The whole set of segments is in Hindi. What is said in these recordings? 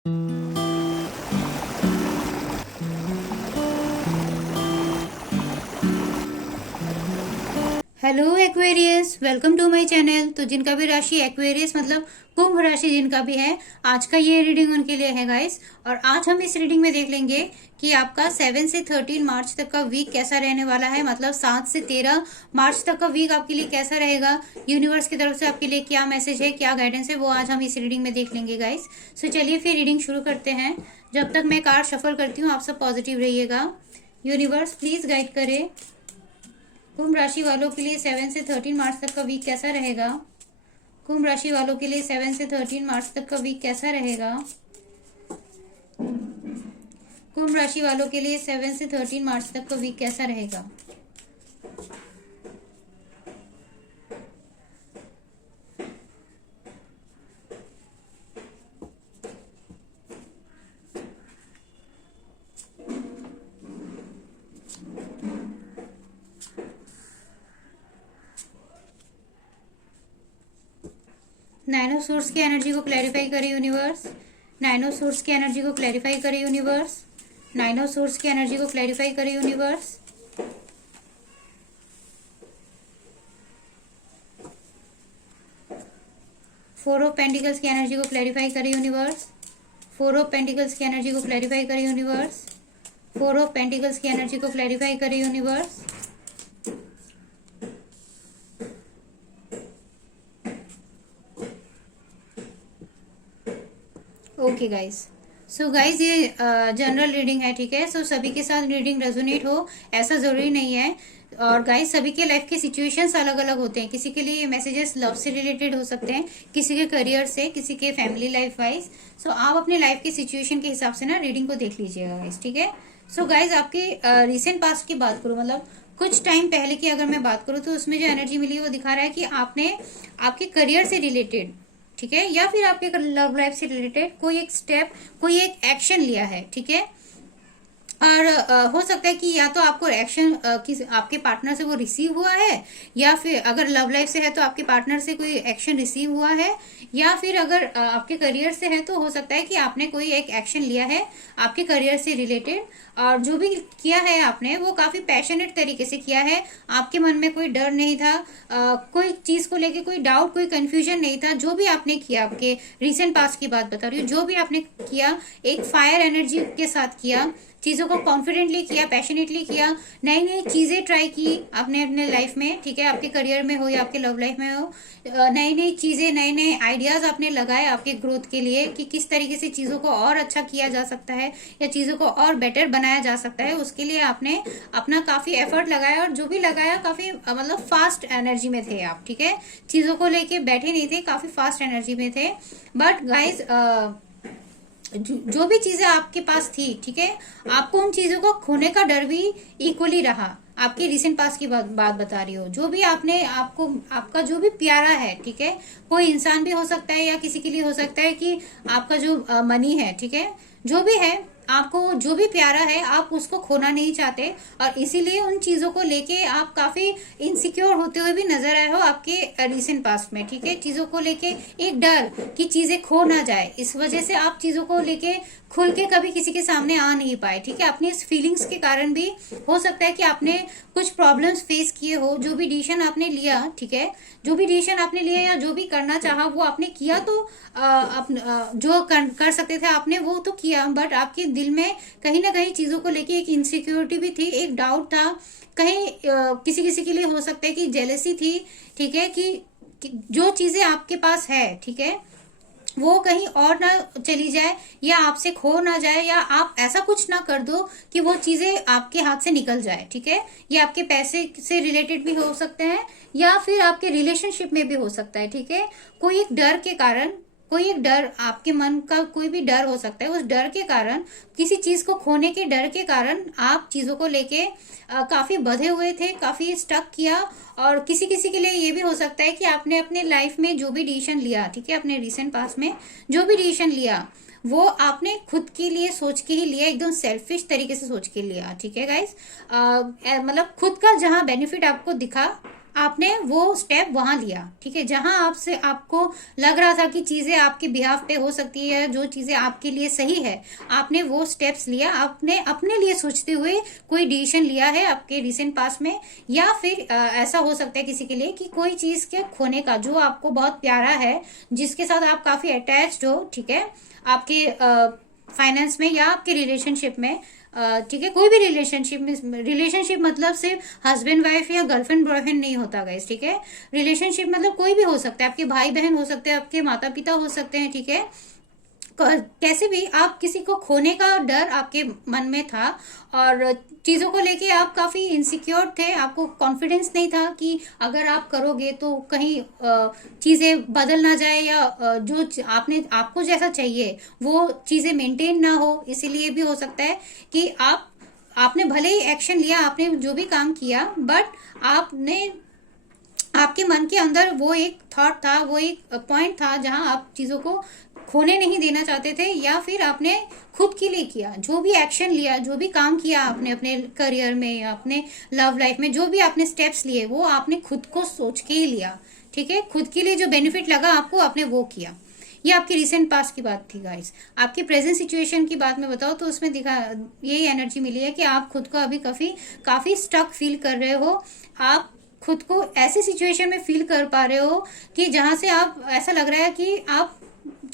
Hello Aquarius, welcome to my channel. तो जिनका भी राशि एक्वेरियस मतलब कुंभ राशि जिनका भी है, आज का ये रीडिंग उनके लिए है गाइस। और आज हम इस रीडिंग में देख लेंगे कि आपका 7 से 13 मार्च तक का वीक कैसा रहने वाला है। मतलब 7 से 13 मार्च तक का वीक आपके लिए कैसा रहेगा, यूनिवर्स की तरफ से आपके लिए क्या मैसेज है, क्या गाइडेंस है, वो आज हम इस रीडिंग में देख लेंगे गाइस। सो चलिए फिर रीडिंग शुरू करते हैं। जब तक मैं कार्ड शफल करती हूँ, आप सब पॉजिटिव रहिएगा। यूनिवर्स प्लीज गाइड करे कुंभ राशि वालों के लिए 7 से 13 मार्च तक का वीक कैसा रहेगा। कुंभ राशि वालों के लिए 7 से 13 मार्च तक का वीक कैसा रहेगा। कुंभ राशि वालों के लिए 7 से 13 मार्च तक का वीक कैसा रहेगा। नाइन सोर्स की एनर्जी को क्लैरिफाई करे यूनिवर्स। नाइन सोर्स की एनर्जी को क्लैरिफाई करे यूनिवर्स। नाइन सोर्स की एनर्जी को क्लैरिफाई करे यूनिवर्स। फोर ऑफ पेंटिकल्स की एनर्जी को क्लैरिफाई करे यूनिवर्स। फोर ऑफ पेंटिकल्स की एनर्जी को क्लैरिफाई करे यूनिवर्स। फोर ऑफ पेंटिकल्स की एनर्जी को क्लैरिफाई करे universe. Okay guys, so guys ये जनरल रीडिंग है, ठीक है। सो सभी के साथ रीडिंग रेजोनेट हो ऐसा जरूरी नहीं है। और गाइज सभी के लाइफ के सिचुएशंस अलग अलग होते हैं। किसी के लिए ये मैसेजेस लव से रिलेटेड हो सकते हैं, किसी के करियर से, किसी के फैमिली लाइफ वाइज। सो आप अपने लाइफ के सिचुएशन के हिसाब से ना रीडिंग को देख लीजिएगा गाइज, ठीक है। सो गाइज आपके रिसेंट पास्ट की बात करूं, मतलब कुछ टाइम पहले की अगर मैं बात करूं, तो उसमें जो एनर्जी मिली वो दिखा रहा है कि आपने आपके करियर से रिलेटेड, ठीक है, या फिर आपके लव लाइफ से रिलेटेड कोई एक स्टेप, कोई एक एक्शन लिया है, ठीक है। और हो सकता है कि या तो आपको एक्शन आपके पार्टनर से वो रिसीव हुआ है, या फिर अगर लव लाइफ से है तो आपके पार्टनर से कोई एक्शन रिसीव हुआ है, या फिर अगर आपके करियर से है तो हो सकता है कि आपने कोई एक एक्शन लिया है आपके करियर से रिलेटेड। और जो भी किया है आपने वो काफी पैशनेट तरीके से किया है। आपके मन में कोई डर नहीं था, कोई चीज को लेके कोई डाउट, कोई कंफ्यूजन नहीं था। जो भी आपने किया, आपके रिसेंट पास्ट की बात बता रही हूँ, जो भी आपने किया एक फायर एनर्जी के साथ किया, चीजों को कॉन्फिडेंटली किया, पैशनेटली किया, नई नई चीजें ट्राई की आपने अपने लाइफ में, ठीक है। आपके करियर में हो या आपके लव लाइफ में हो, नई नई चीजें, नए नए आइडियाज आपने लगाए आपके ग्रोथ के लिए कि किस तरीके से चीजों को और अच्छा किया जा सकता है या चीजों को और बेटर बनाया जा सकता है। उसके लिए आपने अपना काफी एफर्ट लगाया, और जो भी लगाया काफी मतलब फास्ट एनर्जी में थे आप, ठीक है। चीजों को लेके बैठे नहीं थे, काफी फास्ट एनर्जी में थे। बट गाइज जो भी चीजें आपके पास थी, ठीक है, आपको उन चीजों को खोने का डर भी इक्वली रहा। आपके रिसेंट पास की बात बता रही हो। जो भी आपने आपको आपका जो भी प्यारा है, ठीक है, कोई इंसान भी हो सकता है या किसी के लिए हो सकता है कि आपका जो मनी है, ठीक है, जो भी है, आपको जो भी प्यारा है आप उसको खोना नहीं चाहते। और इसीलिए उन चीजों को लेके आप काफी इनसिक्योर होते हुए भी नजर आए हो आपके रिसेंट पास्ट में, ठीक है। चीजों को लेके एक डर कि चीजें खो ना जाए, इस वजह से आप चीजों को लेके खुल के कभी किसी के सामने आ नहीं पाए, ठीक है। अपनी इस फीलिंग्स के कारण भी हो सकता है कि आपने कुछ प्रॉब्लम्स फेस किए हो। जो भी डिसीजन आपने लिया, ठीक है, जो भी डिसीजन आपने लिया या जो भी करना चाहा वो आपने किया, तो जो कर सकते थे आपने वो तो किया। बट आपके दिल में कहीं ना कहीं चीजों को लेके एक इनसिक्योरिटी भी थी, एक डाउट था। कहीं किसी किसी के लिए हो सकता है कि जेलसी थी, ठीक है, कि जो चीजें आपके पास है, ठीक है, वो कहीं और ना चली जाए या आपसे खो ना जाए, या आप ऐसा कुछ ना कर दो कि वो चीजें आपके हाथ से निकल जाए, ठीक है। ये आपके पैसे से रिलेटेड भी हो सकते हैं या फिर आपके रिलेशनशिप में भी हो सकता है, ठीक है। कोई एक डर के कारण, कोई एक डर, आपके मन का कोई भी डर हो सकता है, उस डर के कारण, किसी चीज को खोने के डर के कारण आप चीजों को लेके काफी बंधे हुए थे, काफी स्टक किया। और किसी किसी के लिए ये भी हो सकता है कि आपने अपने लाइफ में जो भी डिसीजन लिया, ठीक है, अपने रिसेंट पास्ट में जो भी डिसीजन लिया वो आपने खुद के लिए सोच के ही लिया, एकदम सेल्फिश तरीके से सोच के लिया, ठीक है गाइस। मतलब खुद का जहां बेनिफिट आपको दिखा आपने वो स्टेप वहां लिया, ठीक है, जहां आपसे आपको लग रहा था कि चीजें आपके बिहाफ पे हो सकती है, जो चीजें आपके लिए सही है, आपने वो स्टेप्स लिया, आपने अपने लिए सोचते हुए कोई डिसीजन लिया है आपके रिसेंट पास में। या फिर ऐसा हो सकता है किसी के लिए कि कोई चीज के खोने का जो आपको बहुत प्यारा है, जिसके साथ आप काफी अटैच्ड हो, ठीक है, आपके फाइनेंस में या आपके रिलेशनशिप में, ठीक है, कोई भी रिलेशनशिप में, रिलेशनशिप मतलब सिर्फ हस्बैंड वाइफ या गर्लफ्रेंड बॉयफ्रेंड नहीं होता गाइस, ठीक है, रिलेशनशिप मतलब कोई भी हो सकता है, आपके भाई बहन हो सकते हैं, आपके माता पिता हो सकते हैं, ठीक है, कैसे भी आप किसी को खोने का डर आपके मन में था, और चीज़ों को लेके आप काफ़ी इनसिक्योर थे, आपको कॉन्फिडेंस नहीं था कि अगर आप करोगे तो कहीं चीज़ें बदल ना जाए, या आपने आपको जैसा चाहिए वो चीज़ें मेंटेन ना हो, इसीलिए भी हो सकता है कि आपने भले ही एक्शन लिया, आपने जो भी काम किया, बट आपने आपके मन के अंदर वो एक थॉट था, वो एक पॉइंट था जहां आप चीजों को खोने नहीं देना चाहते थे, या फिर आपने खुद के लिए किया, जो भी एक्शन लिया, जो भी काम किया आपने अपने करियर में या अपने लव लाइफ में, जो भी आपने स्टेप्स लिए वो आपने खुद को सोच के ही लिया, ठीक है, खुद के लिए जो बेनिफिट लगा आपको आपने वो किया। ये आपकी रिसेंट पास्ट की बात थी गाइस। आपकी प्रेजेंट सिचुएशन की बात मैं बताऊं तो उसमें दिखा यही एनर्जी मिली है कि आप खुद को अभी काफी काफी स्टक फील कर रहे हो। आप खुद को ऐसी सिचुएशन में फील कर पा रहे हो कि जहां से आप ऐसा लग रहा है कि आप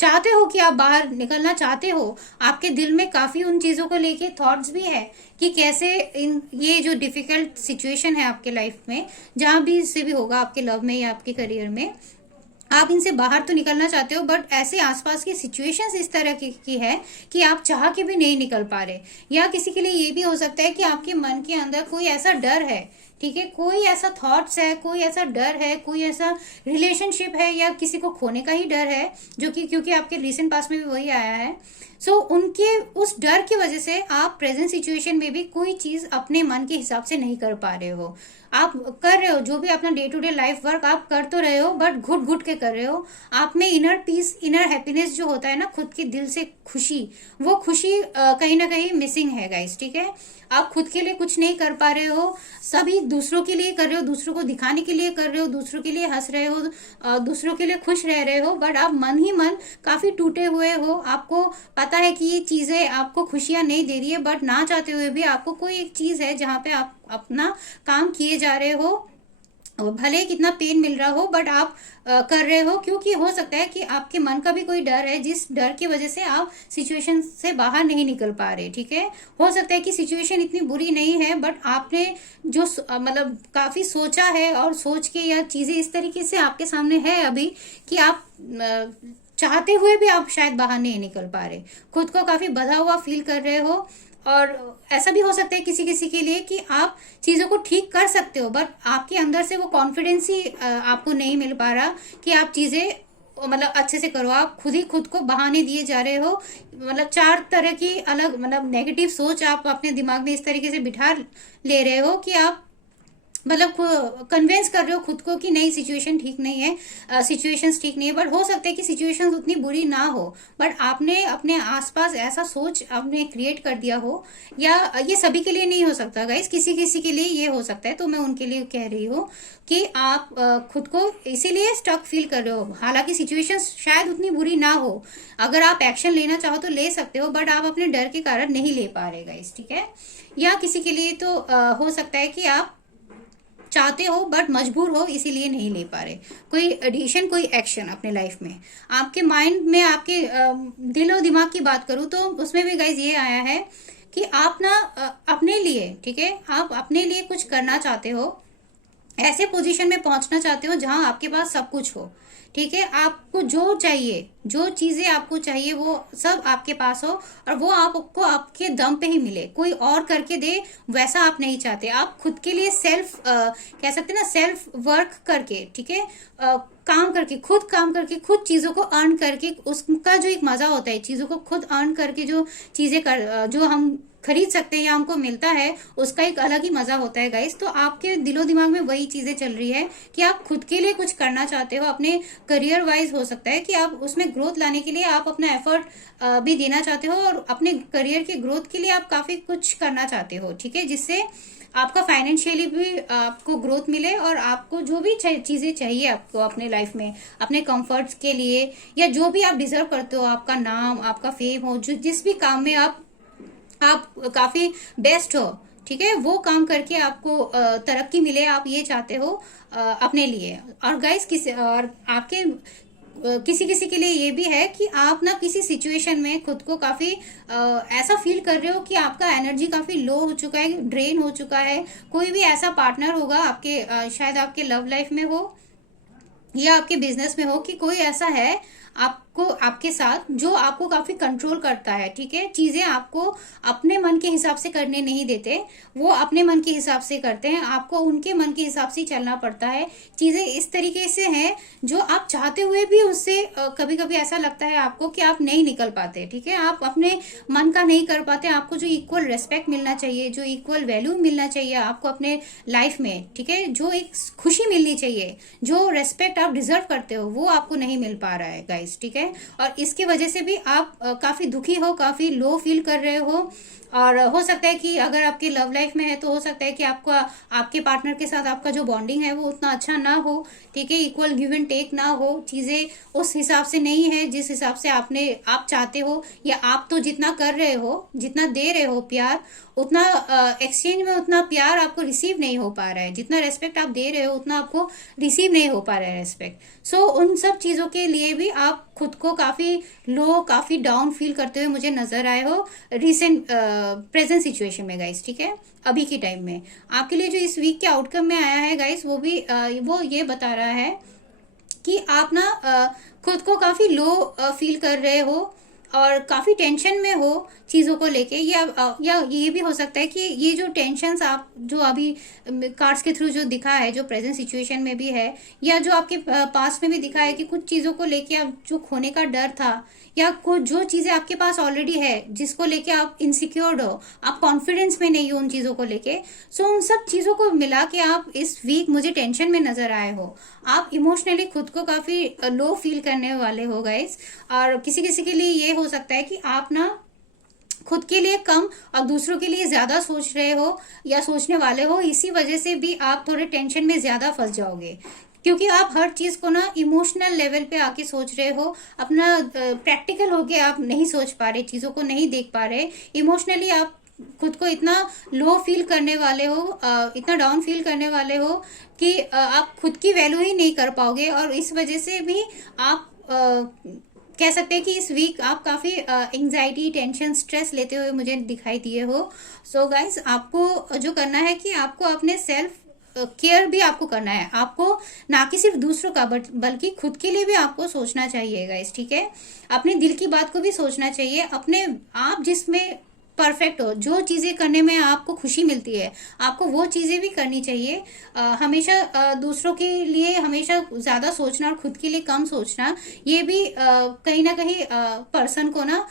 चाहते हो कि आप बाहर निकलना चाहते हो, आपके दिल में काफी उन चीजों को लेके थॉट्स भी है कि कैसे इन ये जो डिफिकल्ट सिचुएशन है आपके लाइफ में, जहां भी से भी होगा, आपके लव में या आपके करियर में, आप इनसे बाहर तो निकलना चाहते हो, बट ऐसे आसपास की सिचुएशंस इस तरह की है कि आप चाह के भी नहीं निकल पा रहे। या किसी के लिए ये भी हो सकता है कि आपके मन के अंदर कोई ऐसा डर है, ठीक है, कोई ऐसा थॉट्स है, कोई ऐसा डर है, कोई ऐसा रिलेशनशिप है, या किसी को खोने का ही डर है, जो कि क्योंकि आपके रिसेंट पास में भी वही आया है। उनके उस डर की वजह से आप प्रेजेंट सिचुएशन में भी कोई चीज अपने मन के हिसाब से नहीं कर पा रहे हो। आप कर रहे हो जो भी अपना day to day life work आप कर तो रहे हो, बट घुट घुट के कर रहे हो। आप में इनर पीस, इनर हैप्पीनेस जो होता है ना, खुद के दिल से खुशी, वो खुशी कहीं ना कहीं मिसिंग है गाइस, ठीक है। आप खुद के लिए कुछ नहीं कर पा रहे हो, सभी दूसरों के लिए कर रहे हो, दूसरों को दिखाने के लिए कर रहे हो, दूसरों के लिए हंस रहे हो, दूसरों के लिए खुश रह रहे हो, बट आप मन ही मन काफी टूटे हुए हो। आपको पता है कि ये चीजें आपको खुशियां नहीं दे रही है, बट ना चाहते हुए भी आपको कोई एक चीज है जहां पे आप अपना काम किए जा रहे हो, भले कितना पेन मिल रहा हो, बट आप कर रहे हो, क्योंकि हो सकता है कि आपके मन का भी कोई डर है, जिस डर की वजह से आप सिचुएशन से बाहर नहीं निकल पा रहे, ठीक है। हो सकता है कि सिचुएशन इतनी बुरी नहीं है, बट आपने जो मतलब काफी सोचा है, और सोच के या चीजें इस तरीके से आपके सामने है अभी कि आप चाहते हुए भी आप शायद बाहर नहीं निकल पा रहे, खुद को काफी बंधा हुआ फील कर रहे हो। और ऐसा भी हो सकता है किसी किसी के लिए कि आप चीजों को ठीक कर सकते हो, बट आपके अंदर से वो कॉन्फिडेंस ही आपको नहीं मिल पा रहा कि आप चीजें मतलब अच्छे से करो। आप खुद ही खुद को बहाने दिए जा रहे हो, मतलब चार तरह की अलग मतलब नेगेटिव सोच आप अपने दिमाग में इस तरीके से बिठा ले रहे हो कि आप मतलब कन्विंस कर रहे हो खुद को कि नहीं, सिचुएशन ठीक नहीं है, सिचुएशंस ठीक नहीं है, बट हो सकता है कि सिचुएशंस उतनी बुरी ना हो, बट आपने अपने आसपास ऐसा सोच आपने क्रिएट कर दिया हो। या ये सभी के लिए नहीं हो सकता गाइस, किसी किसी के लिए ये हो सकता है, तो मैं उनके लिए कह रही हूँ कि आप खुद को इसीलिए स्टक फील कर रहे हो, हालांकि सिचुएशन शायद उतनी बुरी ना हो, अगर आप एक्शन लेना चाहो तो ले सकते हो, बट आप अपने डर के कारण नहीं ले पा रहे गाइस, ठीक है। या किसी के लिए तो हो सकता है कि आप चाहते हो बट मजबूर हो, इसीलिए नहीं ले पा रहे कोई एडिशन, कोई एक्शन अपने लाइफ में। आपके माइंड में, आपके दिल और दिमाग की बात करूं तो उसमें भी गाइज ये आया है कि आप ना अपने लिए, ठीक है, आप अपने लिए कुछ करना चाहते हो, ऐसे पोजीशन में पहुंचना चाहते हो जहां आपके पास सब कुछ हो, ठीक है, आपको जो चाहिए, जो चीजें आपको चाहिए वो सब आपके पास हो, और वो आपको आपके दम पे ही मिले, कोई और करके दे वैसा आप नहीं चाहते। आप खुद के लिए सेल्फ कह सकते हैं ना, सेल्फ वर्क करके, ठीक है, काम करके, खुद काम करके, खुद चीजों को अर्न करके, उसका जो एक मजा होता है, चीजों को खुद अर्न करके जो चीजें कर जो हम खरीद सकते हैं या हमको मिलता है, उसका एक अलग ही मजा होता है गाइस। तो आपके दिलो दिमाग में वही चीजें चल रही है कि आप खुद के लिए कुछ करना चाहते हो, अपने करियर वाइज हो सकता है कि आप उसमें ग्रोथ लाने के लिए आप अपना एफर्ट भी देना चाहते हो, और अपने करियर की ग्रोथ के लिए आप काफी कुछ करना चाहते हो, ठीक है, जिससे आपका फाइनेंशियली भी आपको ग्रोथ मिले, और आपको जो भी चीजें चाहिए आपको अपने लाइफ में, अपने कंफर्ट्स के लिए, या जो भी आप डिजर्व करते हो, आपका नाम, आपका फेम हो, जो जिस भी काम में आप काफी बेस्ट हो, ठीक है, वो काम करके आपको तरक्की मिले, आप ये चाहते हो अपने लिए। और गाइस और आपके किसी किसी के लिए ये भी है कि आप ना किसी सिचुएशन में खुद को काफी ऐसा फील कर रहे हो कि आपका एनर्जी काफी लो हो चुका है, ड्रेन हो चुका है। कोई भी ऐसा पार्टनर होगा आपके, शायद आपके लव लाइफ में हो या आपके बिजनेस में हो, कि कोई ऐसा है आपको, आपके साथ, जो आपको काफी कंट्रोल करता है, ठीक है, चीजें आपको अपने मन के हिसाब से करने नहीं देते, वो अपने मन के हिसाब से करते हैं, आपको उनके मन के हिसाब से चलना पड़ता है। चीजें इस तरीके से हैं जो आप चाहते हुए भी उससे कभी कभी ऐसा लगता है आपको कि आप नहीं निकल पाते, ठीक है, आप अपने मन का नहीं कर पाते। आपको जो इक्वल रेस्पेक्ट मिलना चाहिए, जो इक्वल वैल्यू मिलना चाहिए आपको अपने लाइफ में, ठीक है, जो एक खुशी मिलनी चाहिए, जो रेस्पेक्ट आप डिजर्व करते हो, वो आपको नहीं मिल पा रहा है गाइस, ठीक है। और इसकी वजह से भी आप काफी दुखी हो, काफी लो फील कर रहे हो, और हो सकता है कि अगर आपके लव लाइफ में है तो हो सकता है कि आपको आपके पार्टनर के साथ आपका जो बॉन्डिंग है वो उतना अच्छा ना हो, ठीक है, इक्वल गिव एंड टेक ना हो, चीजें उस हिसाब से नहीं है जिस हिसाब से आप चाहते हो, या आप तो जितना कर रहे हो, जितना दे रहे हो प्यार, उतना एक्सचेंज में उतना प्यार आपको रिसीव नहीं हो पा रहा है, जितना रेस्पेक्ट आप दे रहे हो उतना आपको रिसीव नहीं हो पा रहा है रेस्पेक्ट। सो उन सब चीजों के लिए भी आप खुद को काफी लो, काफी डाउन फील करते हुए मुझे नजर आए हो रिसेंट प्रेजेंट सिचुएशन में गाइस, ठीक है, अभी के टाइम में। आपके लिए जो इस वीक के आउटकम में आया है गाइस, वो भी वो ये बता रहा है कि आप ना खुद को काफी लो फील कर रहे हो, और काफी टेंशन में हो चीजों को लेके, या ये भी हो सकता है कि ये जो टेंशन्स आप जो अभी कार्ड्स के थ्रू जो दिखा है, जो प्रेजेंट सिचुएशन में भी है, या जो आपके पास में भी दिखा है कि कुछ चीजों को लेके आप जो खोने का डर था, या कुछ जो चीजें आपके पास ऑलरेडी है जिसको लेके आप इनसिक्योर्ड हो, आप कॉन्फिडेंस में नहीं हो उन चीजों को लेके। सो उन सब चीजों को मिला के आप इस वीक मुझे टेंशन में नजर आए हो, आप इमोशनली खुद को काफी लो फील करने वाले हो गाइस। और किसी किसी के लिए ये हो सकता है कि आप ना खुद के लिए कम और दूसरों के लिए ज्यादा सोच रहे हो या सोचने वाले हो, इसी वजह से भी आप थोड़े टेंशन में ज्यादा फंस जाओगे, क्योंकि आप हर चीज को ना इमोशनल लेवल पे आके सोच रहे हो, अपना प्रैक्टिकल होके आप नहीं सोच पा रहे, चीजों को नहीं देख पा रहे, इमोशनली आप खुद को इतना लो फील करने वाले हो, इतना डाउन फील करने वाले हो कि आप खुद की वैल्यू ही नहीं कर पाओगे, और इस वजह से भी आप कह सकते हैं कि इस वीक आप काफी एंजाइटी, टेंशन, स्ट्रेस लेते हुए मुझे दिखाई दिए हो। सो गाइस, आपको जो करना है कि आपको अपने सेल्फ केयर भी आपको करना है, आपको ना कि सिर्फ दूसरों का बल्कि खुद के लिए भी आपको सोचना चाहिए गाइस, ठीक है, अपने दिल की बात को भी सोचना चाहिए, अपने आप जिसमें परफेक्ट हो, जो चीजें करने में आपको खुशी मिलती है, आपको वो चीजें भी करनी चाहिए। हमेशा दूसरों के लिए हमेशा ज्यादा सोचना और खुद के लिए कम सोचना, ये भी कहीं ना कहीं पर्सन को ना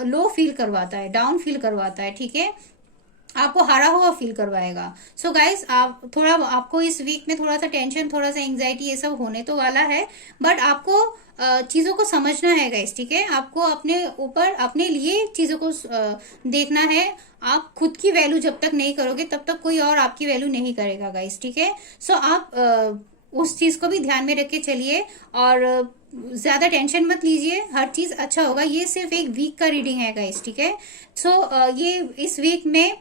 लो फील करवाता है, डाउन फील करवाता है, ठीक है, आपको हारा हुआ फील करवाएगा। सो गाइस, आपको इस वीक में थोड़ा सा टेंशन, थोड़ा सा एंजाइटी, ये सब होने तो वाला है, बट आपको चीजों को समझना है गाइस, ठीक है, आपको अपने ऊपर, अपने लिए चीजों को देखना है। आप खुद की वैल्यू जब तक नहीं करोगे तब तक कोई और आपकी वैल्यू नहीं करेगा गाइस, ठीक है। सो आप उस चीज को भी ध्यान में रख के चलिए, और ज्यादा टेंशन मत लीजिए, हर चीज अच्छा होगा। ये सिर्फ एक वीक का रीडिंग है गाइस, ठीक है। सो ये इस वीक में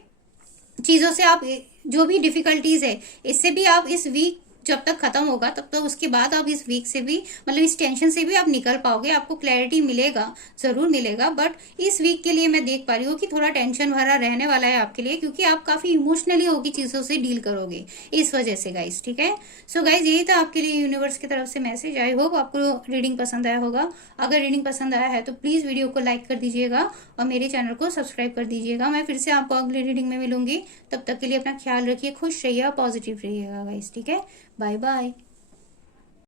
चीजों से आप, जो भी डिफिकल्टीज है, इससे भी आप इस वीक जब तक खत्म होगा तब तक उसके बाद आप इस वीक से भी, मतलब इस टेंशन से भी आप निकल पाओगे, आपको क्लैरिटी मिलेगा, जरूर मिलेगा। बट इस वीक के लिए मैं देख पा रही हूँ कि थोड़ा टेंशन भरा रहने वाला है आपके लिए, क्योंकि आप काफी इमोशनली होगी चीजों से डील करोगे इस वजह से गाइस, ठीक है। सो गाइस, यही था आपके लिए यूनिवर्स की तरफ से मैसेज। आई होप आपको रीडिंग पसंद आया होगा। अगर रीडिंग पसंद आया है तो प्लीज वीडियो को लाइक कर दीजिएगा और मेरे चैनल को सब्सक्राइब कर दीजिएगा। मैं फिर से आपको अगली रीडिंग में मिलूंगी, तब तक के लिए अपना ख्याल रखिए, खुश रहिए और पॉजिटिव रहिएगा गाइस, ठीक है। Bye bye.